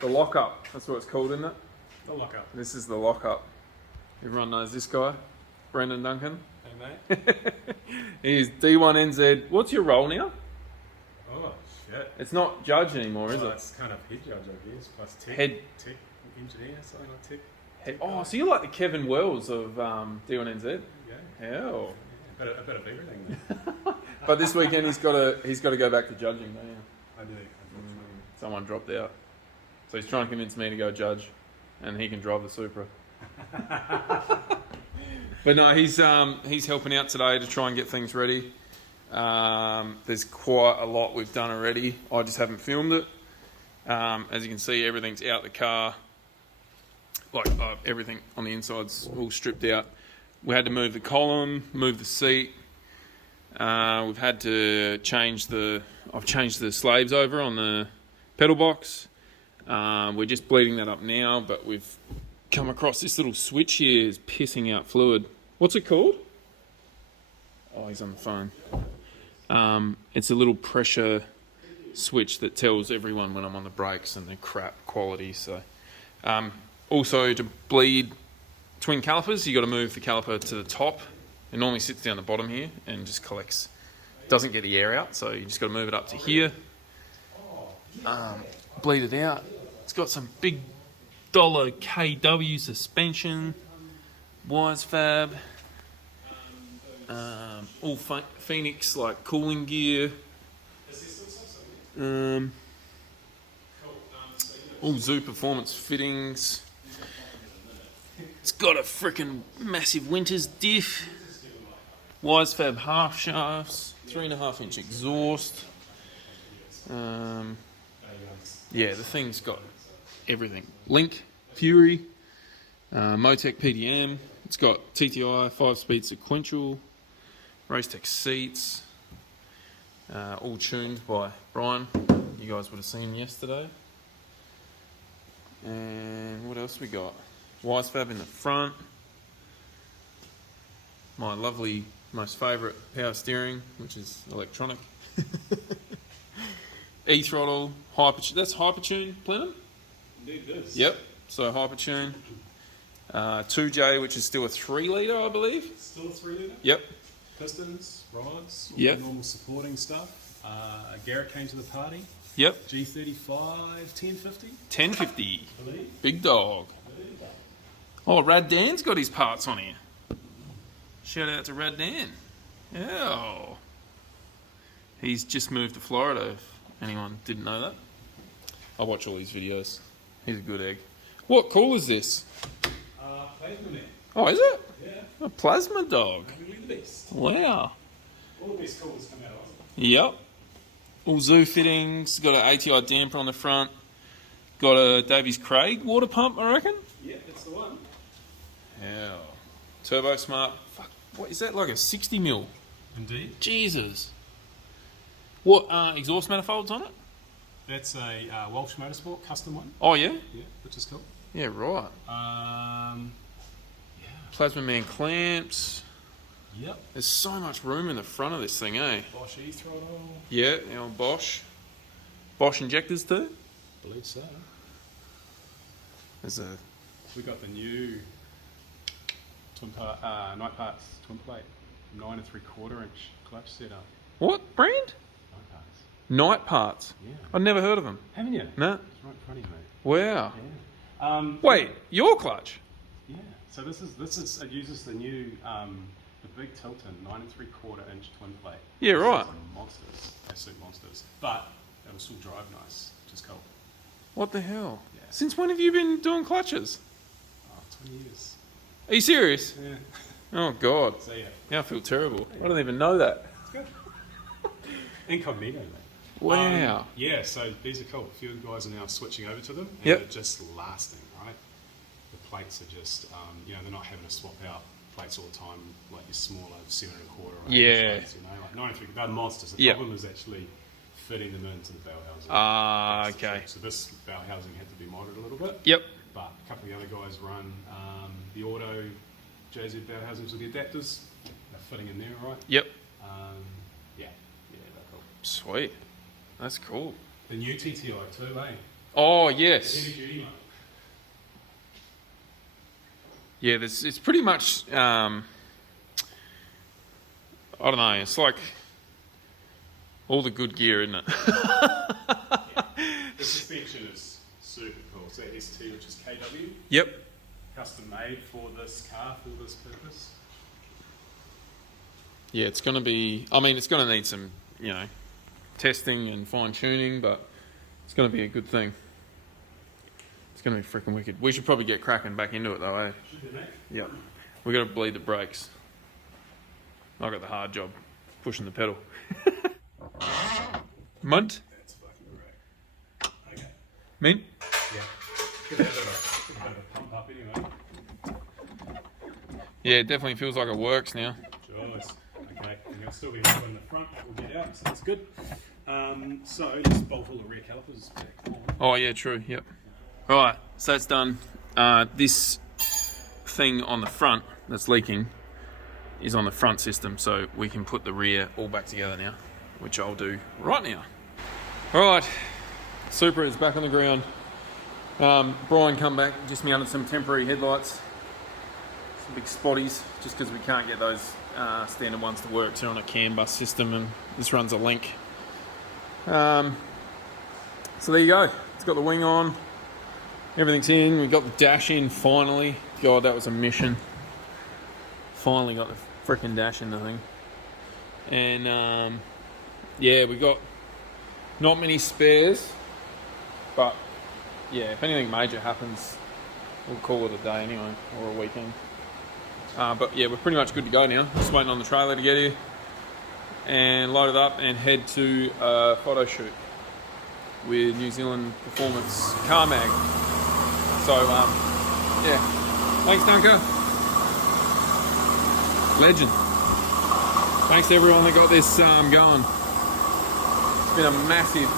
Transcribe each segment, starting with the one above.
The lock-up, that's what it's called, isn't it? The lock-up. This is the lock-up. Everyone knows this guy, Brendan Duncan. Hey, mate. He's D1NZ. What's your role now? Oh, shit. It's not judge anymore, is it? It's kind of head judge, I guess, plus tech engineer, something like tech. Oh, so you're like the Kevin Wells of D1NZ? Yeah. Hell. A bit of everything there. But this weekend he's got to go back to judging, don't you? I do, unfortunately. Someone dropped out. So he's trying to convince me to go judge, and he can drive the Supra. But no, he's helping out today to try and get things ready. There's quite a lot we've done already. I just haven't filmed it. As you can see, everything's out the car. Like everything on the inside's all stripped out. We had to move the column, move the seat. We've had to change I've changed the slaves over on the pedal box. We're just bleeding that up now, but we've come across this little switch here is pissing out fluid. What's it called? Oh, he's on the phone. It's a little pressure switch that tells everyone when I'm on the brakes and they're crap quality. So, also to bleed twin calipers, you got to move the caliper to the top. It normally sits down the bottom here and just collects, doesn't get the air out. So you just got to move it up to here. Bleed it out. It's got some big dollar KW suspension, wires fab, all Phoenix like cooling gear, all Zoo Performance fittings. It's got a freaking massive Winters diff, wires fab half shafts, 3.5 inch exhaust. Yeah, the thing's got everything. Link, Fury, Motec PDM. It's got TTI, 5-speed sequential, Racetech seats, all tuned by Brian. You guys would have seen yesterday. And what else we got? Wise fab in the front. My lovely, most favourite power steering, which is electronic. E-throttle, Hypertune. That's Hypertune, Plenum? Indeed it is. Yep, so Hypertune. 2J, which is still a 3 litre, I believe. Still a 3 litre? Yep. Pistons, rods, all Yep. the normal supporting stuff. Garrett came to the party. Yep. G35, 1050. 1050. Believe. Big dog. Oh, Rad Dan's got his parts on here. Shout out to Rad Dan. Oh. He's just moved to Florida, if anyone didn't know that. I watch all his videos. He's a good egg. What call is this? Plasma Man. Oh, is it? Yeah. A plasma dog. Really the best. Wow. All the best calls come out of it. Yep. All Zoo fittings. Got an ATI damper on the front. Got a Davies Craig water pump, I reckon. Yeah, that's the one. Yeah. Turbo Smart. Fuck. What is that? Like a 60 mil? Indeed. Jesus. What exhaust manifolds on it? That's a Welsh Motorsport custom one. Oh yeah. Yeah, which is cool. Yeah, right. Yeah. Plasma Man clamps. Yep. There's so much room in the front of this thing, eh? Bosch E-throttle. Yeah, the old Bosch. Bosch injectors too. Believe so. There's a. We got the new night parts twin plate, 9 3/4 inch clutch setup. What brand? Night parts. Night Parts. Yeah. I've never heard of them. Haven't you? No. It's right in front of you, mate. Wow. Yeah. Wait, your clutch? Yeah. So this is it uses the new the big Tilton 9 3/4 inch twin plate. Yeah, right. These are monsters, absolute monsters. But it'll still drive nice, which is cool. What the hell? Yeah. Since when have you been doing clutches? Oh, 20 years. Are you serious? Yeah. Oh God. So yeah. Now I feel terrible. I don't even know that. It's good. Incognito, mate. Wow. Yeah, so these are cool. A few guys are now switching over to them, and Yep. they're just lasting, right? The plates are just, they're not having to swap out plates all the time, like your smaller 7 1/4 or 8 Yeah. plates, like 93. They're monsters. The Yep. problem is actually fitting them into the bell housing. Ah, That's the okay. trick. So this bell housing had to be modded a little bit, Yep. but a couple of the other guys run the auto JZ bell housings with the adapters. They're fitting in there, all right? Yep. Yeah, they're cool. Sweet. That's cool. The new TTI too, eh? Oh, yes. Heavy duty mode. Yeah, it's pretty much, I don't know, it's like all the good gear, isn't it? The suspension is super cool. So ST, which is KW, Yep. custom made for this car, for this purpose. Yeah, it's going to be, I mean, it's going to need some, you know, testing and fine tuning, but it's going to be a good thing. It's going to be freaking wicked. We should probably get cracking back into it though, eh? Should do, mate. Yep. We got to bleed the brakes. I got the hard job pushing the pedal. Munt? That's fucking great. Okay. Mint? Yeah. Give it a bit of a pump up anyway. Yeah, it definitely feels like it works now. Joyce. Okay, and you'll still be in the front, that will get out, so that's good. So just bolt all the rear calipers back on. Oh yeah, true, yep. Right, so that's done. This thing on the front that's leaking is on the front system, so we can put the rear all back together now, which I'll do right now. Alright, Supra is back on the ground. Brian come back, just mounted some temporary headlights. Some big spotties, just because we can't get those standard ones to work. So they're on a CAN bus system, and this runs a link. So there you go. It's got the wing on. Everything's in. We got the dash in finally. God, that was a mission. Finally got the freaking dash in the thing. And yeah, we got not many spares, but yeah, if anything major happens, we'll call it a day anyway, or a weekend. But yeah, we're pretty much good to go now. Just waiting on the trailer to get here and load it up and head to a photo shoot with New Zealand Performance Car Mag. So yeah, thanks Dunker. Legend. Thanks to everyone that got this going. It's been a massive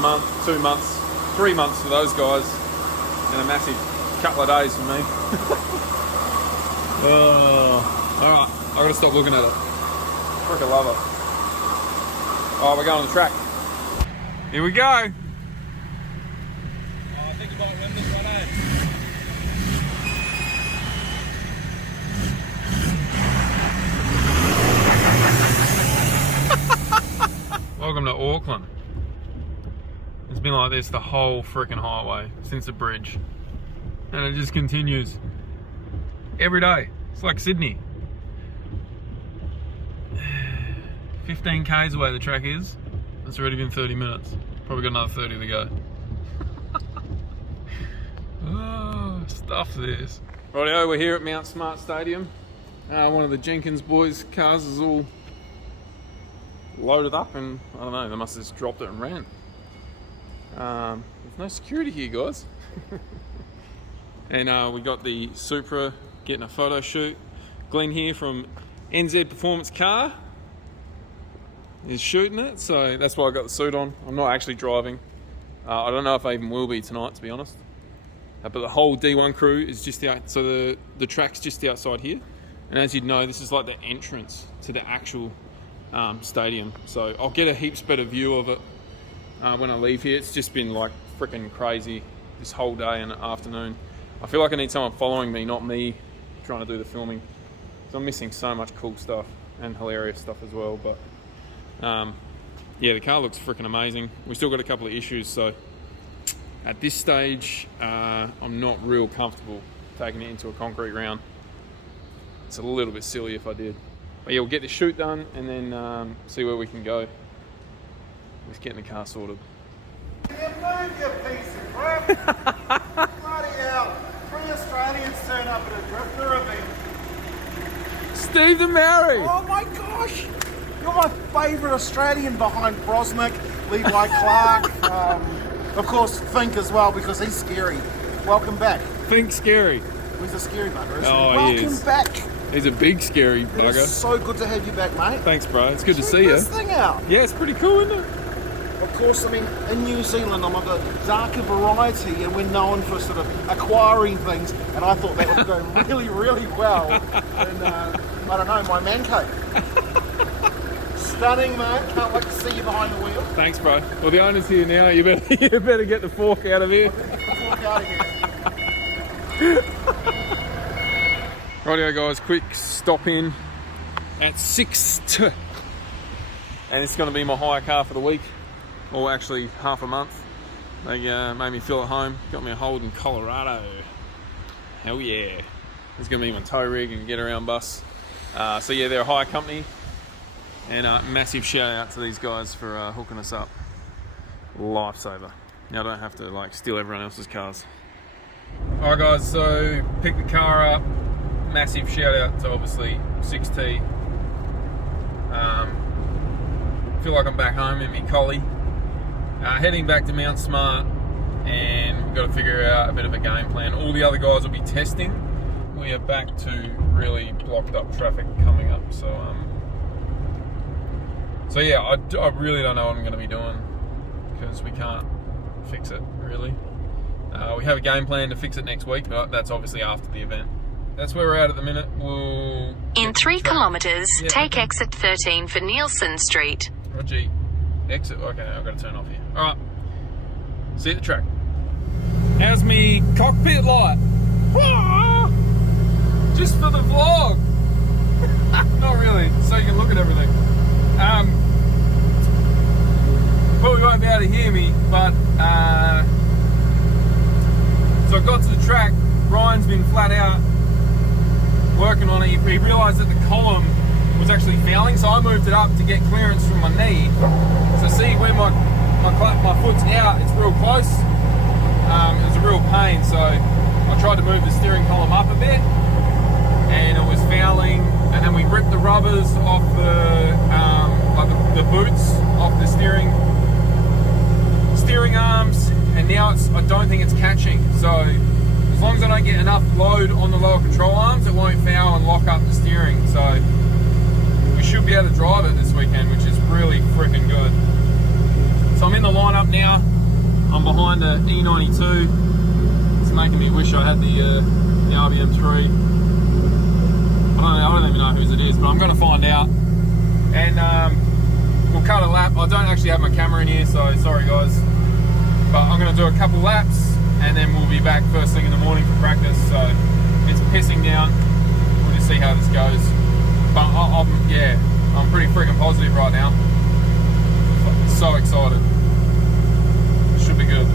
month, 2 months, 3 months for those guys, and a massive couple of days for me. Alright, I gotta stop looking at it. Freaking love it. Oh, we're going on the track. Here we go. I think you might win this one, eh? Welcome to Auckland. It's been like this the whole freaking highway since the bridge, and it just continues every day. It's like Sydney. 15 k's away the track is. It's already been 30 minutes. Probably got another 30 to go. Oh, stuff this. Rightio, we're here at Mount Smart Stadium. One of the Jenkins boys' cars is all loaded up, and I don't know, they must have just dropped it and ran. There's no security here, guys. And we got the Supra getting a photo shoot. Glenn here from NZ Performance Car is shooting it, so that's why I got the suit on. I'm not actually driving. I don't know if I even will be tonight, to be honest. But the whole D1 crew is just out, so the track's just outside here. And as you'd know, this is like the entrance to the actual stadium. So I'll get a heaps better view of it when I leave here. It's just been like freaking crazy this whole day and afternoon. I feel like I need someone following me, not me trying to do the filming. So I'm missing so much cool stuff and hilarious stuff as well. But yeah, the car looks freaking amazing. We still got a couple of issues, so at this stage, I'm not real comfortable taking it into a concrete round. It's a little bit silly if I did. But yeah, we'll get the shoot done and then see where we can go with getting the car sorted. You move, you piece of crap! Bloody hell! 3 Australians turn up at a drifter event. Steve the Maori! Oh my gosh! You're my favourite Australian behind Brosnick, Levi Clark, of course Fink as well because he's scary. Welcome back. Fink's scary. He's a scary bugger, isn't Oh, he? he Welcome is. back. He's a big scary It bugger. is so good to have you back, mate. Thanks, bro. It's good to Check see you. this thing out. Yeah, it's pretty cool, isn't it? Of course, I mean, in New Zealand, I'm of a darker variety, and we're known for sort of acquiring things, and I thought that would go really, really well in, I don't know, my man cave. Stunning, mate. Can't wait to see you behind the wheel. Thanks, bro. Well, the owner's here now. You better, you better get the fork out of here. Walk out of here. Rightio, guys. Quick stop in at 6th. And it's going to be my hire car for the week. Or actually, half a month. They made me feel at home. Got me a Holden Colorado. Hell yeah. It's going to be my tow rig and get around bus. So yeah, they're a hire company. And massive shout out to these guys for hooking us up. Lifesaver. Now I don't have to like steal everyone else's cars. Alright guys, so pick the car up. Massive shout out to obviously 6T. Feel like I'm back home in me collie. Heading back to Mount Smart, and we've got to figure out a bit of a game plan. All the other guys will be testing. We are back to really blocked up traffic coming up, so yeah, I really don't know what I'm going to be doing because we can't fix it really. We have a game plan to fix it next week, but that's obviously after the event. That's where we're at the minute. We'll in 3 kilometres, yeah, take okay. exit 13 for Nielsen Street. Roger. Exit. Okay, I've got to turn off here. All right. See you at the track. How's me cockpit light? Just for the vlog. Not really, so you can look at everything. Probably won't be able to hear me, but so I got to the track. Ryan's been flat out working on it. He realised that the column was actually fouling, so I moved it up to get clearance from my knee. So see where my foot's out, it's real close. It was a real pain, so I tried to move the steering column up a bit, and it was fouling. And then we ripped the rubbers off the boots off the steering arms, and now I don't think it's catching. So as long as I don't get enough load on the lower control arms, it won't foul and lock up the steering. So we should be able to drive it this weekend, which is really freaking good. So I'm in the lineup now. I'm behind the E92. It's making me wish I had the RBM3. I don't even know whose it is, but I'm going to find out. And we'll cut a lap. I don't actually have my camera in here, so sorry guys. But I'm going to do a couple laps, and then we'll be back first thing in the morning for practice. So it's pissing down. We'll just see how this goes. But I'm pretty freaking positive right now. So excited. Should be good.